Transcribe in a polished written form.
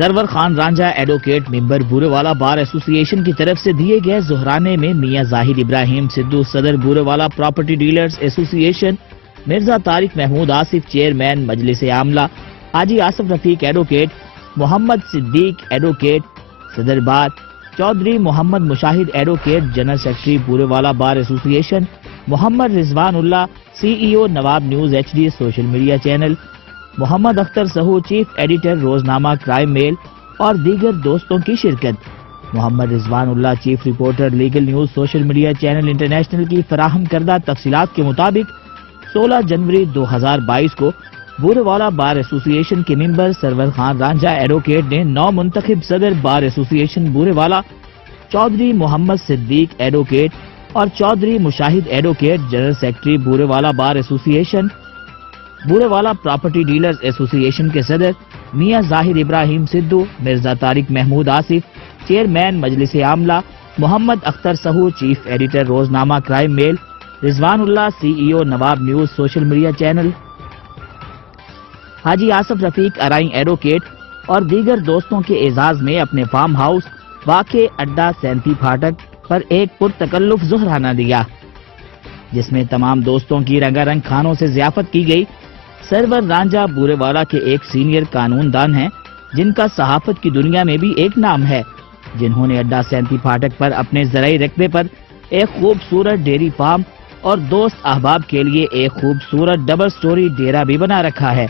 Sarwar Khan Ranjha advocate ممبر بورے والا bar ایسوسی ایشن کی طرف سے دیے گئے ظہرانے میں میاں ظاہر ابراہیم سدھو صدر بورے والا property dealers association, Mirza Tariq Mahmood Asif chairman مجلس عاملہ، حاجی آصف رفیق ایڈوکیٹ، محمد صدیق ایڈوکیٹ صدر bar, Chaudhry Muhammad Mushahid advocate general secretary Burewala bar association, Muhammad Rizwan Ullah C E O Nawab news H D social media channel, Muhammad Akhtar Sahu chief editor روزنامہ کرائم میل اور دیگر دوستوں کی شرکت۔ Muhammad Rizwan Ullah chief reporter legal news social media channel international کی فراہم کردہ تفصیلات کے مطابق 16 جنوری 2022 کو بورے والا بار ایسوسی ایشن کے ممبر سرور خان رانجھا ایڈوکیٹ نے نو منتخب صدر بار ایسوسی ایشن بورے والا چودھری محمد صدیق ایڈوکیٹ اور Chaudhry Mushahid advocate general secretary Burewala bar ایسوسی ایشن، بورے والا پراپرٹی ڈیلرز ایسوسی ایشن کے صدر میاں ظاہر ابراہیم سدھو، مرزا طارق محمود آصف چیئرمین مجلس عاملہ، محمد اختر سہو چیف ایڈیٹر روزنامہ کرائم میل، رضوان Ullah C E O Nawab news social media channel, حاجی آصف رفیق ارائیں ایڈوکیٹ اور دیگر دوستوں کے اعزاز میں اپنے فارم ہاؤس واقع اڈا سینتی پھاٹک پر ایک پرتکلف ظہرانہ دیا، جس میں تمام دوستوں کی رنگا رنگ کھانوں سے ضیافت کی گئی۔ سرور رانجھا بورے والا کے ایک سینئر قانون دان ہیں جن کا صحافت کی دنیا میں بھی ایک نام ہے، جنہوں نے اڈا سینتی پھاٹک پر اپنے زرعی رقبے پر ایک خوبصورت ڈیری فارم اور دوست احباب کے لیے ایک خوبصورت ڈبل سٹوری ڈیرا بھی بنا رکھا ہے۔